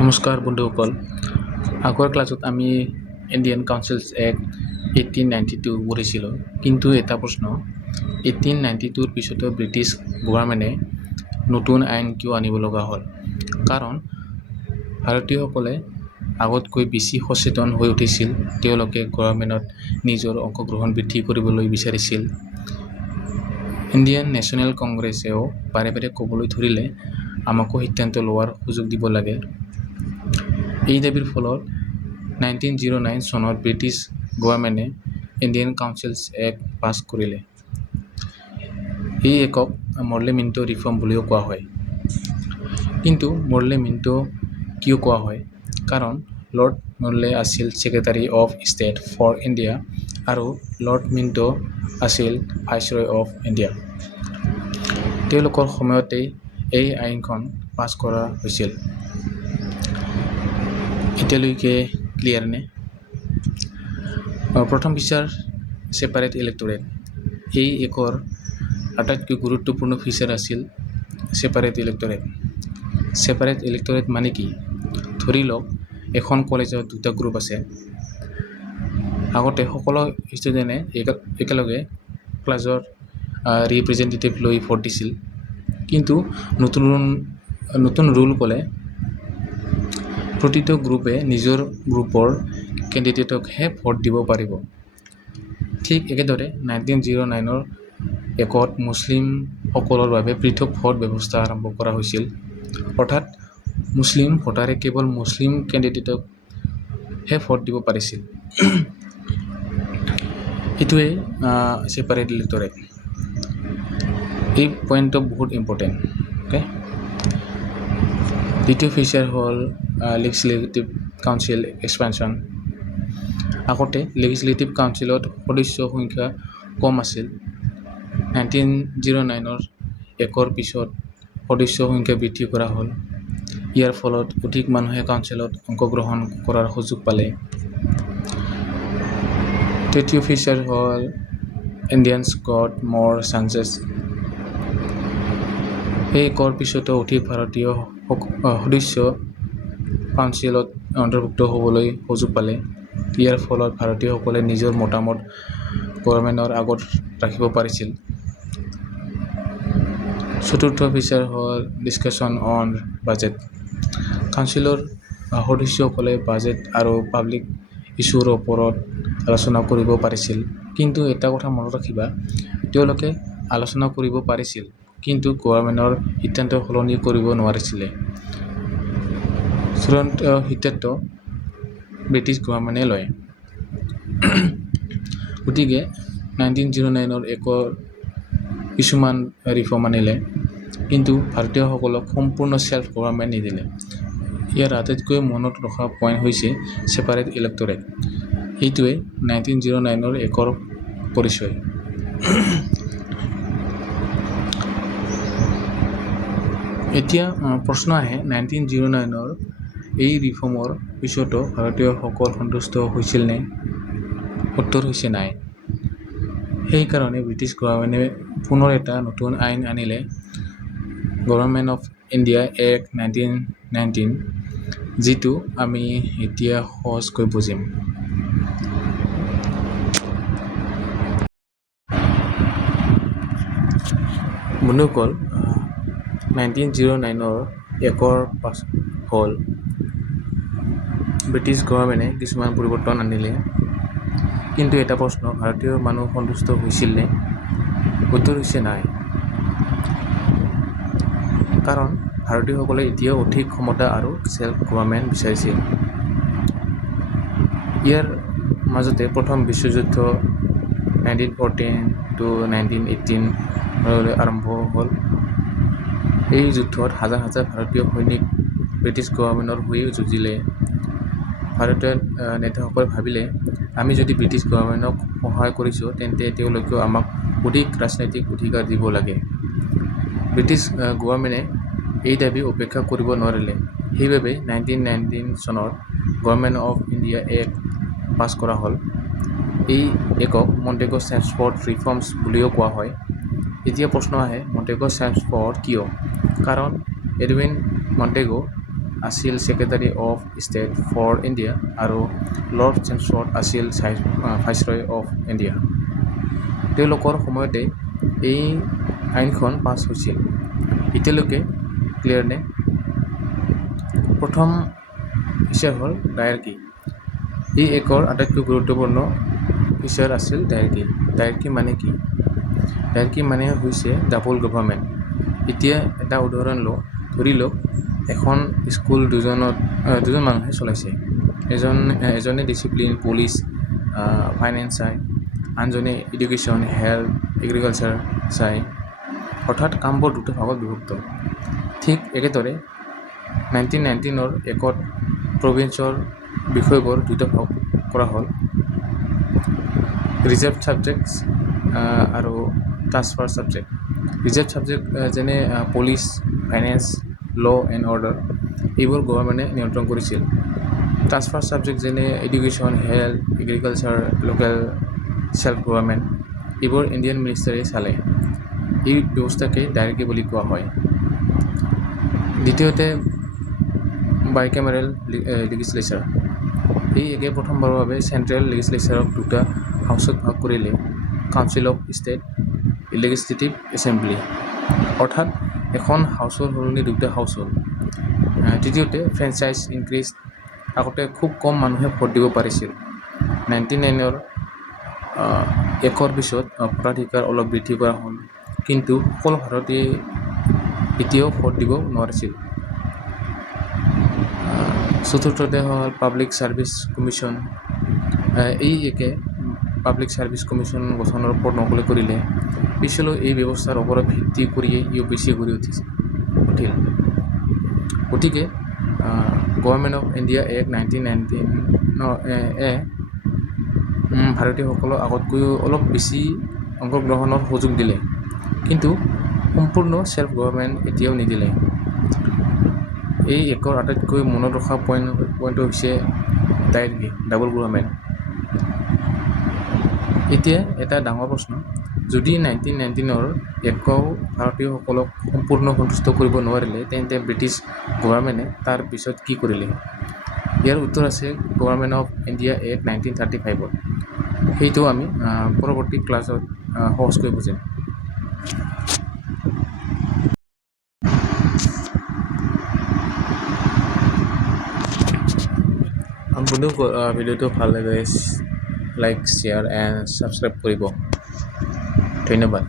নমস্কাৰ বন্ধুসকল। আগৰ ক্লাছত আমি ইণ্ডিয়ান কাউন্সিলছ এক্ট 1892 পঢ়িছিলোঁ। কিন্তু এটা প্ৰশ্ন, 1892ৰ পিছতো ব্ৰিটিছ গভৰ্ণমেণ্টে নতুন আইন কিয় আনিব লগা হ'ল? কাৰণ ভাৰতীয়সকলে আগতকৈ বেছি সচেতন হৈ উঠিছিল। তেওঁলোকে গভৰ্ণমেণ্টত নিজৰ অংশগ্ৰহণ বৃদ্ধি কৰিবলৈ বিচাৰিছিল। ইণ্ডিয়ান নেশ্যনেল কংগ্ৰেছেও বাৰে বাৰে ক'বলৈ ধৰিলে, আমাকো সিদ্ধান্ত লোৱাৰ সুযোগ দিব লাগে। এই দাবীৰ ফলত 1909 চনত ব্ৰিটিছ গভৰ্ণমেণ্টে ইণ্ডিয়ান কাউন্সিলছ এক্ট পাছ কৰিলে। এই একক মৰ্লে মিণ্টো ৰিফৰ্ম বুলিও কোৱা হয়। কিন্তু মৰ্লে মিণ্টো কিয় কোৱা হয়? কাৰণ লৰ্ড মৰ্লে আছিল secretary of state for India আৰু লৰ্ড মিণ্টো আছিল ভাইচৰয় অফ ইণ্ডিয়া। তেওঁলোকৰ সময়তেই এই আইনখন পাছ কৰা হৈছিল। এতিয়ালৈকে ক্লিয়াৰ নে? প্ৰথম ফিচাৰ ছেপাৰেট ইলেক্টৰেট। এই একৰ আটাইতকৈ গুৰুত্বপূৰ্ণ ফিচাৰ আছিল ছেপাৰেট ইলেক্টৰেট। ছেপাৰেট ইলেক্টৰেট মানে কি? ধৰি লওক এখন কলেজত দুটা গ্ৰুপ আছে। আগতে সকলো ষ্টুডেণ্টে একেলগে ক্লাছৰ ৰিপ্ৰেজেণ্টেটিভ লৈ ভোট দিছিল। কিন্তু নতুন ৰুল ক'লে প্ৰতিটো গ্ৰুপে নিজৰ গ্ৰুপৰ কেণ্ডিডেটকহে ভোট দিব পাৰিব। ঠিক একেদৰে 1909 একত মুছলিমসকলৰ বাবে পৃথক ভোট ব্যৱস্থা আৰম্ভ কৰা হৈছিল। অৰ্থাৎ মুছলিম ভোটাৰে কেৱল মুছলিম কেণ্ডিডেটকহে ভোট দিব পাৰিছিল। এইটোৱেই ছেপাৰেট ইলেক্টৰেট। এই পইণ্টটো বহুত ইম্পৰ্টেণ্ট। অ'কে, দ্বিতীয় ফিচাৰ হ'ল লেজিছলেটিভ কাউন্সিল এক্সপেনশ্যন। আগতে লেজিছলেটিভ কাউন্সিলত সদস্যৰ সংখ্যা কম আছিল। 1909 একৰ পিছত সদস্যৰ সংখ্যা বৃদ্ধি কৰা হ'ল। ইয়াৰ ফলত অধিক মানুহে কাউন্সিলত অংশগ্ৰহণ কৰাৰ সুযোগ পালে। তৃতীয় ফিচাৰ হ'ল ইণ্ডিয়ানছ গট ম'ৰ চান্সেছ। এই একৰ পিছতো অধিক ভাৰতীয় সদস্য কাউন্সিলত অন্তৰ্ভুক্ত হ'বলৈ সুযোগ পালে। ইয়াৰ ফলত ভাৰতীয়সকলে নিজৰ মতামত গভৰ্ণমেণ্টৰ আগত ৰাখিব পাৰিছিল। চতুৰ্থ ফিচাৰ হ'ল ডিছকাশ্যন অন বাজেট। কাউন্সিলৰ সদস্যসকলে বাজেট আৰু পাব্লিক ইছ্যুৰ ওপৰত আলোচনা কৰিব পাৰিছিল। কিন্তু এটা কথা মনত ৰাখিবা, তেওঁলোকে আলোচনা কৰিব পাৰিছিল, কিন্তু গভৰ্ণমেণ্টৰ সিদ্ধান্ত সলনি কৰিব নোৱাৰিছিল। চূড়ান্ত সিদ্ধান্ত ব্ৰিটিছ গভৰ্ণমেণ্টে লয়। গতিকে 1909 একৰ কিছুমান ৰিফৰ্ম আনিলে, কিন্তু ভাৰতীয়সকলক সম্পূৰ্ণ ছেল্ফ গভৰ্ণমেণ্ট নিদিলে। ইয়াৰ আটাইতকৈ মনত ৰখা পইণ্ট হৈছে ছেপাৰেট ইলেক্টৰেট। এইটোৱে 1909 একৰ পৰিচয়। এতিয়া প্ৰশ্ন আহে, 1909 এই ৰিফৰ্মৰ পিছতো ভাৰতীয়সকল সন্তুষ্ট হৈছিল নে? উত্তৰ হৈছে নাই। সেইকাৰণে ব্ৰিটিছ গভৰ্ণমেণ্টে পুনৰ এটা নতুন আইন আনিলে, গভৰ্ণমেণ্ট অফ ইণ্ডিয়া এক্ট 1919, যিটো আমি এতিয়া সহজকৈ বুজিম। বন্ধুসকল, 1909 একৰ পাছ হ'ল ব্ৰিটিছ গভৰ্ণমেণ্টে কিছুমান পৰিৱৰ্তন আনিলে। কিন্তু এটা প্ৰশ্ন, ভাৰতীয় মানুহ সন্তুষ্ট হৈছিল নে? উত্তৰ হৈছে নাই। কাৰণ ভাৰতীয়সকলে এতিয়াও অধিক ক্ষমতা আৰু ছেল্ফ গভৰ্ণমেণ্ট বিচাৰিছিল। ইয়াৰ মাজতে প্ৰথম বিশ্বযুদ্ধ 1914 to 1918 আৰম্ভ হ'ল। এই যুদ্ধত হাজাৰ হাজাৰ ভাৰতীয় সৈনিক ব্ৰিটিছ গভৰ্ণমেণ্টৰ হৈ যুঁজিলে। ভাৰতীয় নেতাসকলে ভাবিলে, আমি যদি ব্ৰিটিছ গভৰ্ণমেণ্টক সহায় কৰিছোঁ, তেন্তে তেওঁলোকেও আমাক অধিক ৰাজনৈতিক অধিকাৰ দিব লাগে। ব্ৰিটিছ গভৰ্ণমেণ্টে এই দাবী উপেক্ষা কৰিব নোৱাৰিলে। সেইবাবে 1919 চনত গভৰ্ণমেণ্ট অফ ইণ্ডিয়া এক্ট পাছ কৰা হ'ল। এই একক মণ্টেগু চেমছফৰ্ড ৰিফৰ্মছ বুলিও কোৱা হয়। এতিয়া প্ৰশ্ন আহে, মণ্টেগু চেমছফৰ্ড কিয়? কাৰণ এডউইন মণ্টেগু আছিল secretary of state for India আৰু লৰ্ড চেমছফৰ্ড আছিল ভাইচৰয় অফ ইণ্ডিয়া। তেওঁলোকৰ সময়তে এই আইনখন পাছ হৈছিল। এতিয়ালৈকে ক্লিয়াৰ নে? প্ৰথম ফিচাৰ হ'ল ডায়াৰ্কি। এই একৰ আটাইতকৈ গুৰুত্বপূৰ্ণ ফিচাৰ আছিল ডায়াৰ্কি। ডায়াৰ্কি মানে কি? ডায়াৰ্কি মানে হৈছে ডাবল গভৰ্ণমেণ্ট। এতিয়া এটা উদাহৰণ ধৰি লওক এখন স্কুল দুজন মানুহে চলাইছে। এজনে ডিচিপ্লিন, পুলিচ, ফাইনেন্স চায়, আনজনে এডুকেশ্যন, হেল্থ, এগ্ৰিকালচাৰ চায়। অৰ্থাৎ কামবোৰ দুটা ভাগত বিভক্ত। ঠিক একেদৰে 1919 একত প্ৰভিন্সৰ বিষয়বোৰ দুটা ভাগ কৰা হ'ল, ৰিজাৰ্ভ ছাবজেক্টছ আৰু ট্ৰান্সফাৰ ছাবজেক্ট। ৰিজাৰ্ভ ছাবজেক্ট যেনে পুলিচ, ফাইনেন্স, ল' এণ্ড অৰ্ডাৰ এইবোৰ গভৰ্ণমেণ্টে নিয়ন্ত্ৰণ কৰিছিল। ট্ৰান্সফাৰ ছাবজেক্ট যেনে education, health, agriculture, local self government এইবোৰ ইণ্ডিয়ান মিনিষ্টাৰে চালে। এই ব্যৱস্থাকে ডায়াৰ্কি বুলি কোৱা হয়। দ্বিতীয়তে বাইকেমেৰেল লেজিছলেচাৰ। এই একে প্ৰথমবাৰৰ বাবে চেণ্ট্ৰেল লেজিছলেচাৰক দুটা হাউচত ভাগ কৰিলে, council of state, legislative assembly. অৰ্থাৎ এখন হাউচৰ সলনি দুটা হাউচ হ'ল। তৃতীয়তে ফ্ৰেঞ্চাইজ ইনক্ৰিজ। আগতে খুব কম মানুহে ভোট দিব পাৰিছিল। 1999 একৰ পিছত ভোটাধিকাৰ অলপ বৃদ্ধি কৰা হ'ল, কিন্তু সকলো ভাৰতীয়ই এতিয়াও ভোট দিব নোৱাৰিছিল। চতুৰ্থতে হ'ল পাব্লিক ছাৰ্ভিচ কমিশ্যন। এই একে পাব্লিক ছাৰ্ভিচ কমিশ্যন গঠনৰ ওপৰত নকলি কৰিলে। পিছলৈ এই ব্যৱস্থাৰ ওপৰত ভিত্তি কৰিয়েই UPC গঢ়ি উঠিল। গতিকে গভৰ্ণমেণ্ট অফ ইণ্ডিয়া এক্ট 1919 ভাৰতীয়সকলক আগতকৈও অলপ বেছি অংশগ্ৰহণৰ সুযোগ দিলে, কিন্তু সম্পূৰ্ণ ছেল্ফ গভৰ্ণমেণ্ট এতিয়াও নিদিলে। এই একৰ আটাইতকৈ মনত ৰখা পইণ্ট হৈছে ডায়াৰ্কি, ডাবল গভৰ্ণমেণ্ট। এতিয়া এটা ডাঙৰ প্ৰশ্ন, যদি 1919 একও ভাৰতীয়সকলক সম্পূৰ্ণ সন্তুষ্ট কৰিব নোৱাৰিলে, তেন্তে ব্ৰিটিছ গভৰ্ণমেণ্টে তাৰ পিছত কি কৰিলে? ইয়াৰ উত্তৰ আছে গভৰ্ণমেণ্ট অফ ইণ্ডিয়া এক্ট 1935ত। সেইটো আমি পৰৱৰ্তী ক্লাছত সহজকৈ বুজিম। বন্ধু, ভিডিঅ'টো ভাল লাগে লাইক, শ্বেয়াৰ এণ্ড ছাবস্ক্ৰাইব কৰিব। ধন্যবাদ।